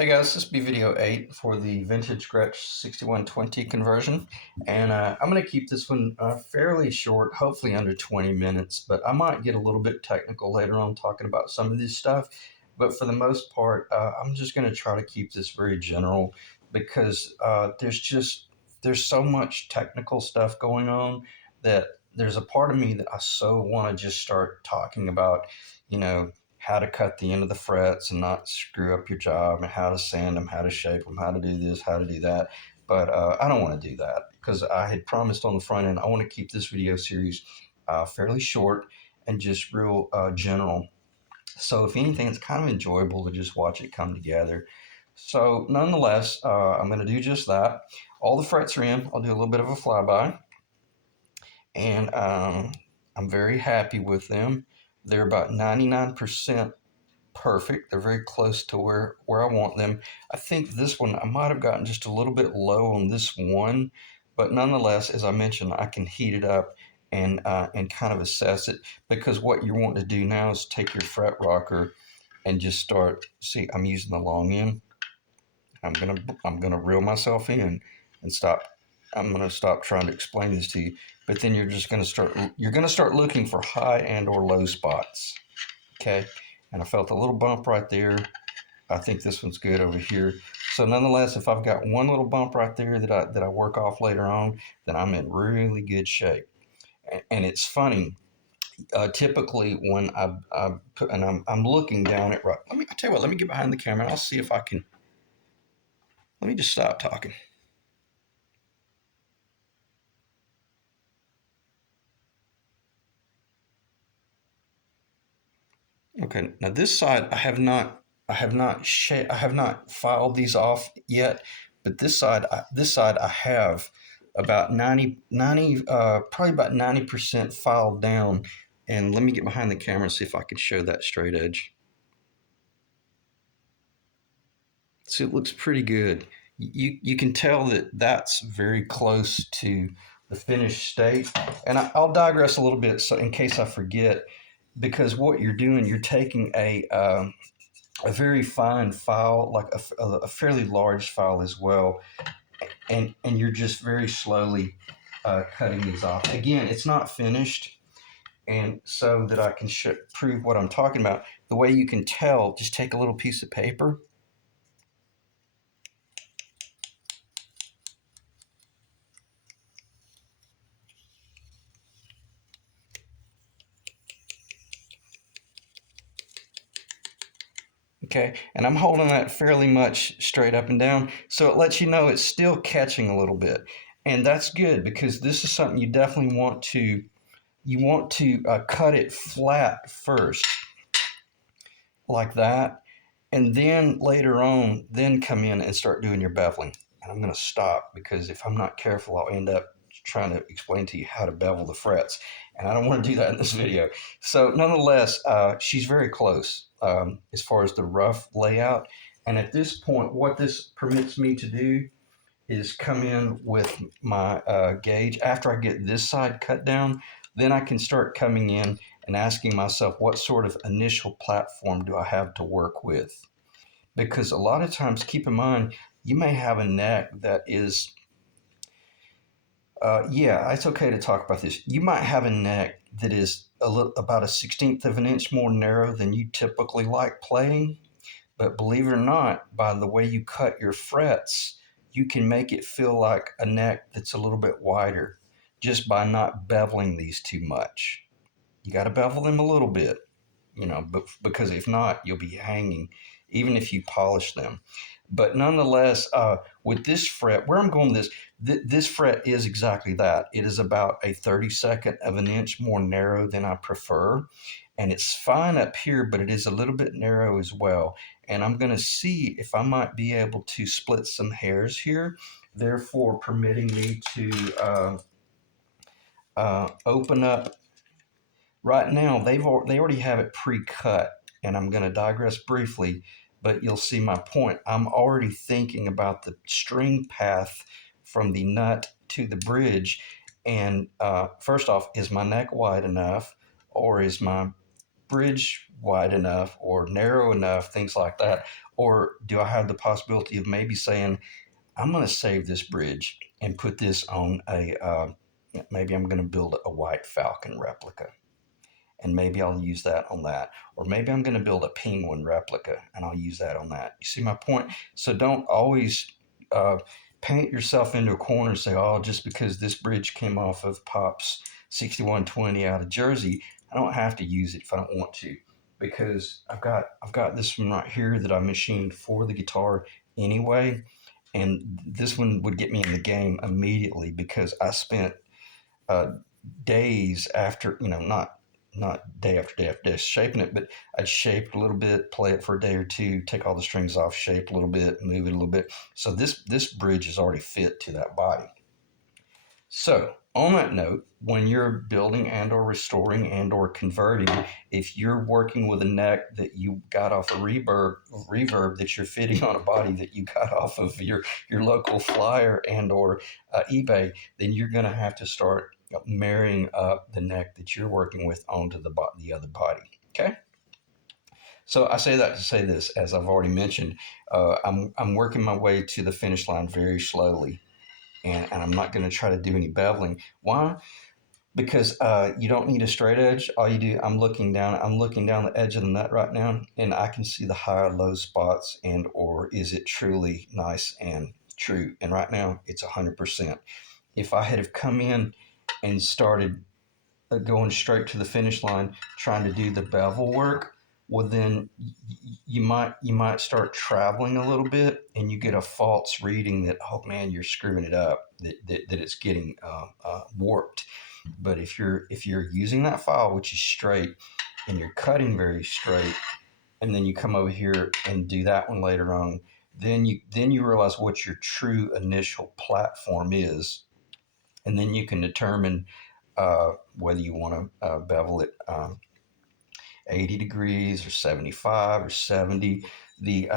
Hey guys, this will be video 8 for the vintage Gretsch 6120 conversion, and I'm going to keep this one fairly short, hopefully under 20 minutes, but I might get a little bit technical later on talking about some of this stuff, but for the most part, I'm just going to try to keep this very general because there's so much technical stuff going on that there's a part of me that I so want to just start talking about, you know, how to cut the end of the frets and not screw up your job, and how to sand them, how to shape them, how to do this, how to do that. But I don't want to do that because I had promised on the front end I want to keep this video series fairly short and just real general. So if anything, it's kind of enjoyable to just watch it come together. So nonetheless, I'm going to do just that. All the frets are in. I'll do a little bit of a flyby, and I'm very happy with them. They're about 99% perfect. They're very close to where I want them. I think this one, I might have gotten just a little bit low on this one, but nonetheless, as I mentioned, I can heat it up and kind of assess it, because what you want to do now is take your fret rocker and just start. See, I'm using the long end. I'm gonna reel myself in and stop. I'm gonna stop trying to explain this to you, but then you're gonna start looking for high and or low spots. Okay, and I felt a little bump right there. I think this one's good over here. So nonetheless, if I've got one little bump right there that I work off later on, then I'm in really good shape. And it's funny. Typically, when I put, and I'm looking down at right. I tell you what. Let me get behind the camera and I'll see if I can. Let me just stop talking. Okay. Now this side, I have not filed these off yet, but this side I have about 90 probably about 90% filed down. And let me get behind the camera and see if I can show that straight edge. See, it looks pretty good. You can tell that that's very close to the finished state. And I'll digress a little bit so in case I forget, because what you're doing, you're taking a very fine file, like a fairly large file as well, and you're just very slowly cutting these off. Again, it's not finished, and so that I can prove what I'm talking about, the way you can tell, just take a little piece of paper. Okay, and I'm holding that fairly much straight up and down, so it lets you know it's still catching a little bit, and that's good because this is something you definitely want to cut it flat first, like that, and then later on, then come in and start doing your beveling. And I'm going to stop because if I'm not careful, I'll end up trying to explain to you how to bevel the frets, and I don't want to do that in this video. So nonetheless, she's very close as far as the rough layout. And at this point, what this permits me to do is come in with my gauge. After I get this side cut down, then I can start coming in and asking myself, what sort of initial platform do I have to work with? Because a lot of times, keep in mind, you may have a neck that is, yeah, it's okay to talk about this. You might have a neck that is about a 16th of an inch more narrow than you typically like playing. But believe it or not, by the way you cut your frets, you can make it feel like a neck that's a little bit wider just by not beveling these too much. You got to bevel them a little bit, but because if not, you'll be hanging, even if you polish them. But nonetheless, with this fret, where I'm going with this fret is exactly that. It is about a 32nd of an inch more narrow than I prefer. And it's fine up here, but it is a little bit narrow as well. And I'm going to see if I might be able to split some hairs here, therefore permitting me to open up. Right now, they already have it pre-cut, and I'm going to digress briefly, but you'll see my point. I'm already thinking about the string path from the nut to the bridge, and first off, is my neck wide enough, or is my bridge wide enough or narrow enough, things like that? Or do I have the possibility of maybe saying, I'm going to save this bridge and put this on maybe I'm going to build a White Falcon replica, and maybe I'll use that on that. Or maybe I'm going to build a penguin replica and I'll use that on that. You see my point? So don't always uh, paint yourself into a corner and say, oh, just because this bridge came off of Pop's 6120 out of Jersey, I don't have to use it if I don't want to. Because I've got this one right here that I machined for the guitar anyway, and this one would get me in the game immediately because I spent uh, days after, not day after day after day shaping it, but I'd shape it a little bit, play it for a day or two, take all the strings off, shape a little bit, move it a little bit. So this bridge is already fit to that body. So on that note, when you're building and or restoring and or converting, if you're working with a neck that you got off a reverb that you're fitting on a body that you got off of your local flyer and or eBay, then you're going to have to start marrying up the neck that you're working with onto the other body. Okay. So I say that to say this, as I've already mentioned, I'm working my way to the finish line very slowly, and I'm not going to try to do any beveling. Why? Because you don't need a straight edge. All you do, I'm looking down the edge of the nut right now, and I can see the high or low spots, and or is it truly nice and true? And right now, it's 100%. If I had have come in and started going straight to the finish line, trying to do the bevel work, well then you might start traveling a little bit, and you get a false reading that, oh man, you're screwing it up, that it's getting warped. But if you're using that file, which is straight, and you're cutting very straight, and then you come over here and do that one later on, then you realize what your true initial platform is, and then you can determine whether you want to bevel it 80 degrees or 75 or 70. The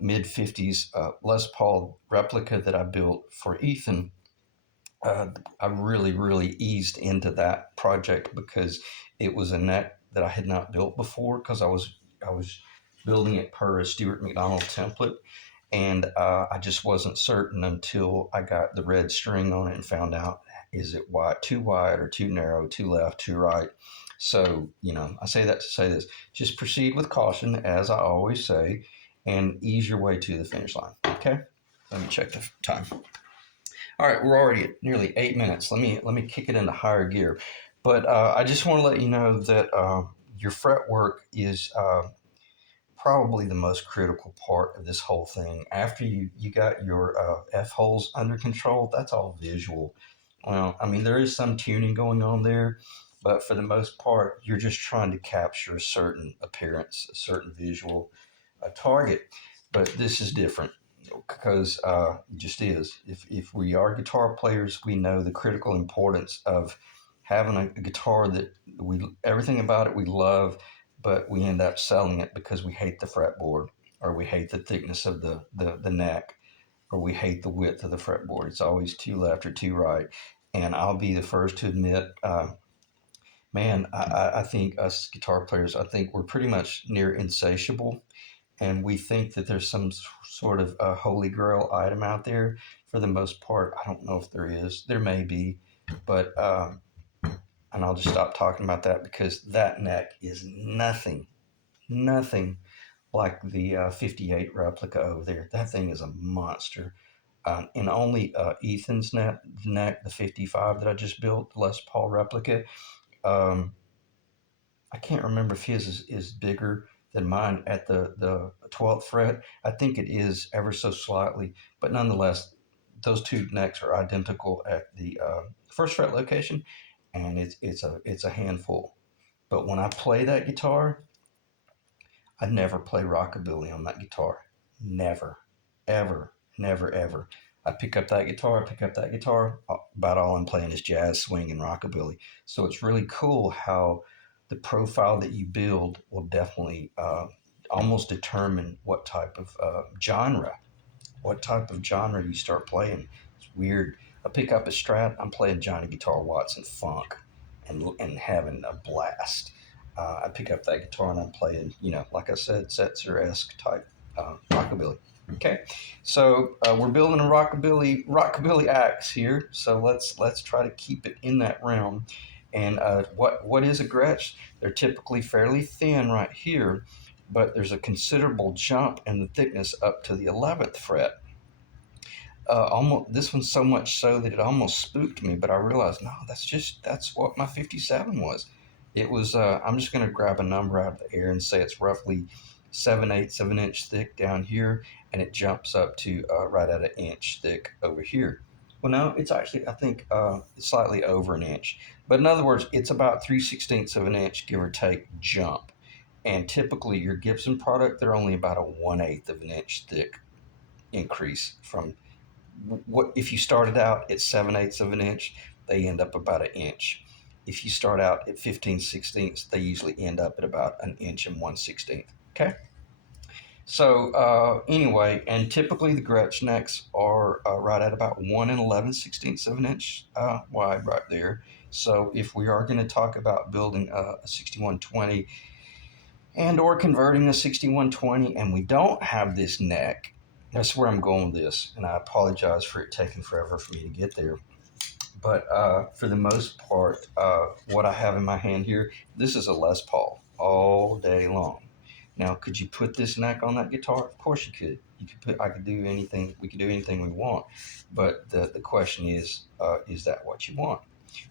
mid 50s Les Paul replica that I built for Ethan, uh, I really, really eased into that project because it was a neck that I had not built before, because I was building it per a Stuart McDonald template, and I just wasn't certain until I got the red string on it and found out, is it too wide or too narrow, too left, too right. So I say that to say this: just proceed with caution, as I always say, and ease your way to the finish line. Okay, let me check the time. All right, we're already at nearly 8 minutes. Let me kick it into higher gear. But I just want to let you know that your fret work is probably the most critical part of this whole thing. After you got your F holes under control, that's all visual. Well, I mean, there is some tuning going on there, but for the most part, you're just trying to capture a certain appearance, a certain visual target. But this is different because it just is. If we are guitar players, we know the critical importance of having a guitar that everything about it we love, but we end up selling it because we hate the fretboard, or we hate the thickness of the neck, or we hate the width of the fretboard. It's always too left or too right. And I'll be the first to admit, man, I think us guitar players, I think we're pretty much near insatiable, and we think that there's some sort of a holy grail item out there. For the most part, I don't know if there is. There may be, but and I'll just stop talking about that, because that neck is nothing, nothing like the 58 replica over there. That thing is a monster. And only Ethan's neck, the 55 that I just built, the Les Paul replica, um, I can't remember if his is bigger than mine at the 12th fret. I think it is ever so slightly, but nonetheless, those two necks are identical at the first fret location, and it's a handful. But when I play that guitar, I never play rockabilly on that guitar. Never, ever, never, ever. I pick up that guitar, pick up that guitar. About all I'm playing is jazz, swing, and rockabilly. So it's really cool how the profile that you build will definitely almost determine what type of genre you start playing. It's weird. I pick up a Strat, I'm playing Johnny Guitar Watson funk, and having a blast. I pick up that guitar and I'm playing, like I said, Setzer-esque type rockabilly. Okay, so we're building a rockabilly axe here. So let's try to keep it in that realm. And what is a Gretsch? They're typically fairly thin right here, but there's a considerable jump in the thickness up to the 11th fret. Almost this one's so much so that it almost spooked me, but I realized no, that's what my 57 was. It was. I'm just going to grab a number out of the air and say it's roughly 7/8 of an inch thick down here, and it jumps up to right at an inch thick over here. Well, no, it's actually I think it's slightly over an inch, but in other words, it's about 3/16 of an inch, give or take, jump. And typically, your Gibson product, they're only about a 1/8 of an inch thick increase from what if you started out at 7/8 of an inch, they end up about an inch. If you start out at 15/16, they usually end up at about an inch and 1/16. Okay. So anyway, and typically the Gretsch necks are right at about 1 11/16 of an inch wide right there. So if we are going to talk about building a 6120 and or converting a 6120 and we don't have this neck, that's where I'm going with this, and I apologize for it taking forever for me to get there. But for the most part, what I have in my hand here, this is a Les Paul all day long. Now, could you put this neck on that guitar? Of course you could. You could put. I could do anything. We could do anything we want. But the question is that what you want?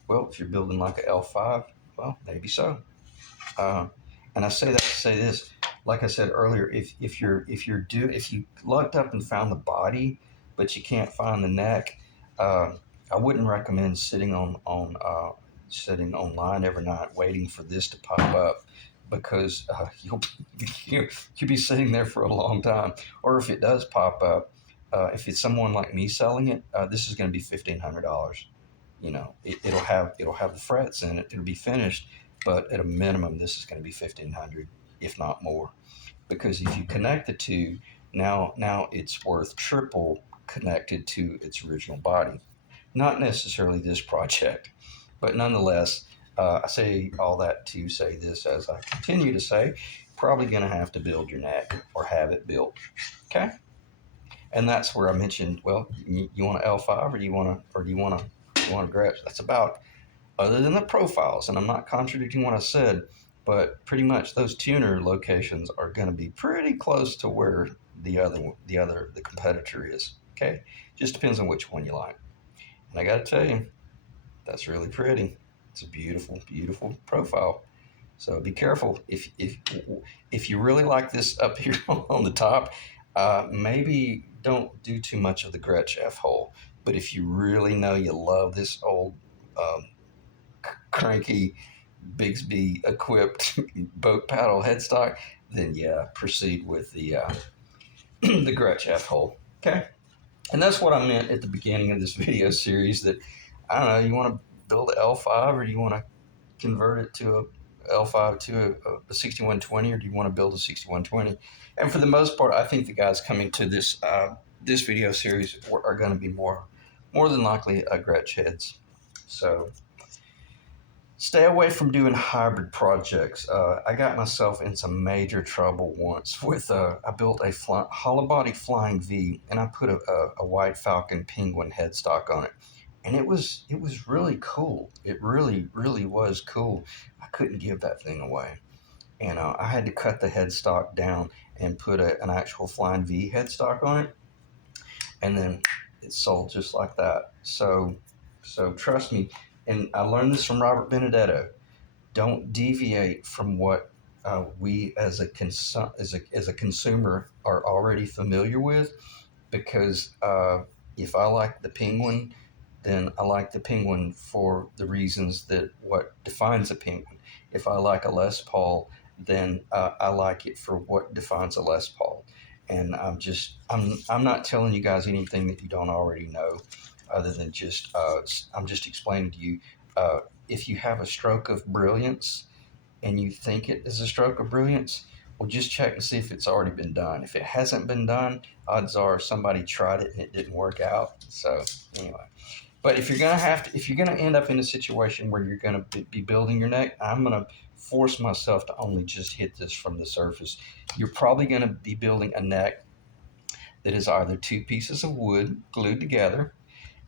Well, if you're building like a L5, well, maybe so. Uh, and I say that to say this, like I said earlier, if you looked up and found the body, but you can't find the neck, I wouldn't recommend sitting online every night waiting for this to pop up because you'll be sitting there for a long time. Or if it does pop up, if it's someone like me selling it, this is going to be $1,500. It'll have the frets in it. It'll be finished, but at a minimum, this is going to be 1,500, if not more, because if you connect the two, now it's worth triple connected to its original body. Not necessarily this project, but nonetheless, I say all that to say this as I continue to say, probably going to have to build your neck or have it built. Okay, and that's where I mentioned, well, you want an L5 or do you want a Gretsch? That's about, other than the profiles, and I'm not contradicting what I said, but pretty much those tuner locations are going to be pretty close to where the competitor is. Okay, just depends on which one you like. And I got to tell you, that's really pretty. It's a beautiful, beautiful profile. So be careful if you really like this up here on the top. Maybe don't do too much of the Gretsch F hole. But if you really know you love this old um, cranky Bigsby equipped boat paddle headstock, then yeah, proceed with the the Gretsch F hole. Okay, and that's what I meant at the beginning of this video series. That I don't know, you want to build an L5 or do you want to convert it to a L5 to a 6120, or do you want to build a 6120? And for the most part, I think the guys coming to this video series are going to be more than likely Gretsch heads. So stay away from doing hybrid projects. I got myself in some major trouble once with I built a hollow body flying V, and I put a White Falcon Penguin headstock on it, and it was really cool. It really was cool. I couldn't give that thing away, and I had to cut the headstock down and put an actual flying V headstock on it, and then it sold just like that. So trust me, and I learned this from Robert Benedetto. Don't deviate from what we as a consumer are already familiar with, because if I like the Penguin, then I like the Penguin for the reasons that what defines a Penguin. If I like a Les Paul, then I like it for what defines a Les Paul. And I'm not telling you guys anything that you don't already know, other than just I'm just explaining to you. If you have a stroke of brilliance and you think it is a stroke of brilliance, well, just check and see if it's already been done. If it hasn't been done, odds are somebody tried it and it didn't work out. So anyway, but if you're gonna end up in a situation where you're gonna be building your neck, I'm gonna force myself to only just hit this from the surface. You're probably going to be building a neck that is either two pieces of wood glued together,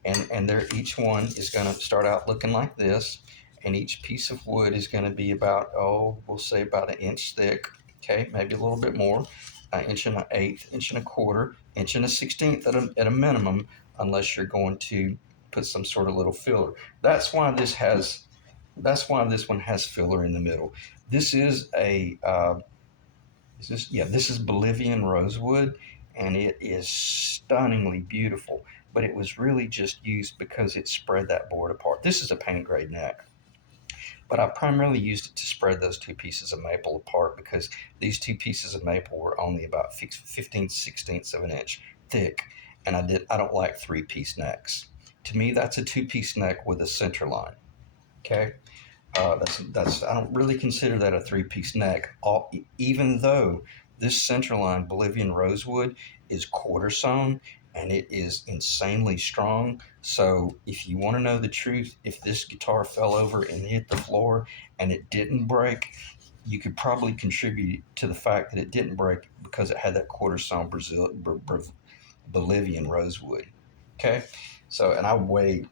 and they're, each one is going to start out looking like this, and each piece of wood is going to be about, oh, we'll say about an inch thick, okay, maybe a little bit more, an inch and an eighth, inch and a quarter, inch and a 16th at a minimum, unless you're going to put some sort of little filler. That's why this has, that's why this one has filler in the middle. This is a is this, yeah, this is Bolivian rosewood, and it is stunningly beautiful. But it was really just used because it spread that board apart. This is a paint grade neck, but I primarily used it to spread those two pieces of maple apart because these two pieces of maple were only about 15/16 of an inch thick, and I don't like three-piece necks. To me, that's a two-piece neck with a center line. Okay, that's I don't really consider that a three-piece neck. Even though this centerline Bolivian rosewood is quarter sawn and it is insanely strong. So if you want to know the truth, if this guitar fell over and hit the floor and it didn't break, you could probably contribute to the fact that it didn't break because it had that quarter sawn Bolivian rosewood. Okay, so and I went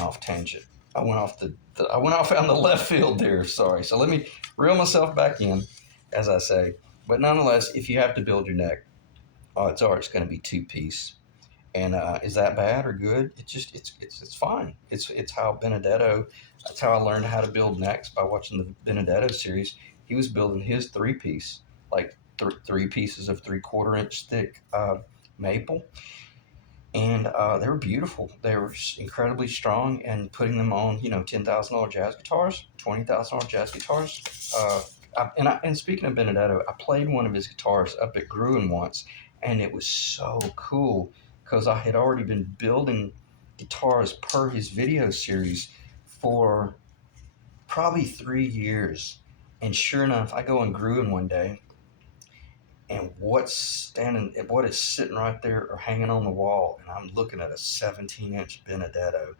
off tangent. I went off on the left field there. Sorry. So let me reel myself back in, as I say. But nonetheless, if you have to build your neck, odds are it's going to be two piece. And is that bad or good? It's fine. It's how Benedetto. That's how I learned how to build necks by watching the Benedetto series. He was building his three piece, like three pieces of 3/4 inch thick maple, and they were beautiful. They were incredibly strong, and putting them on, $10,000 jazz guitars, $20,000 jazz guitars. And speaking of Benedetto, I played one of his guitars up at Gruen once, and it was so cool because I had already been building guitars per his video series for probably 3 years. And sure enough, I go in Gruen one day, and what is sitting right there or hanging on the wall, and I'm looking at a 17-inch Benedetto,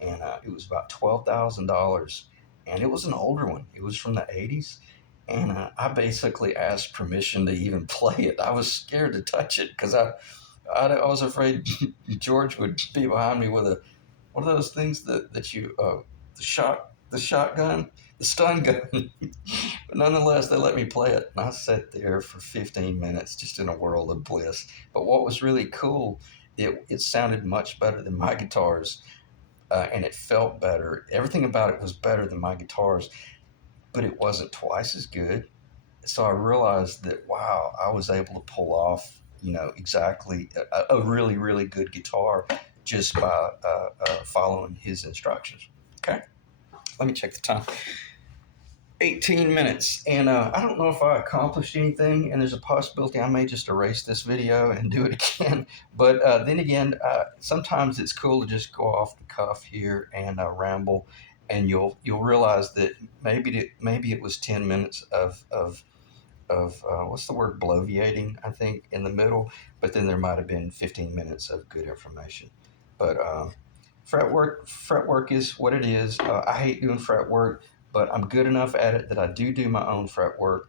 and it was about $12,000, and it was an older one. It was from the '80s, and I basically asked permission to even play it. I was scared to touch it because I was afraid George would be behind me with a one of those things that you the shotgun, the stun gun. But nonetheless, they let me play it, and I sat there for 15 minutes just in a world of bliss. But what was really cool, it sounded much better than my guitars, and it felt better. Everything about it was better than my guitars, but it wasn't twice as good. So I realized that, wow, I was able to pull off, exactly a really, really good guitar just by following his instructions. Okay, let me check the time. 18 minutes, and I don't know if I accomplished anything, and there's a possibility I may just erase this video and do it again. But then again, sometimes it's cool to just go off the cuff here and ramble, and you'll realize that maybe it was 10 minutes of what's the word, bloviating, I think, in the middle, but then there might have been 15 minutes of good information. But fret work is what it is. I hate doing fret work, but I'm good enough at it that I do my own fret work,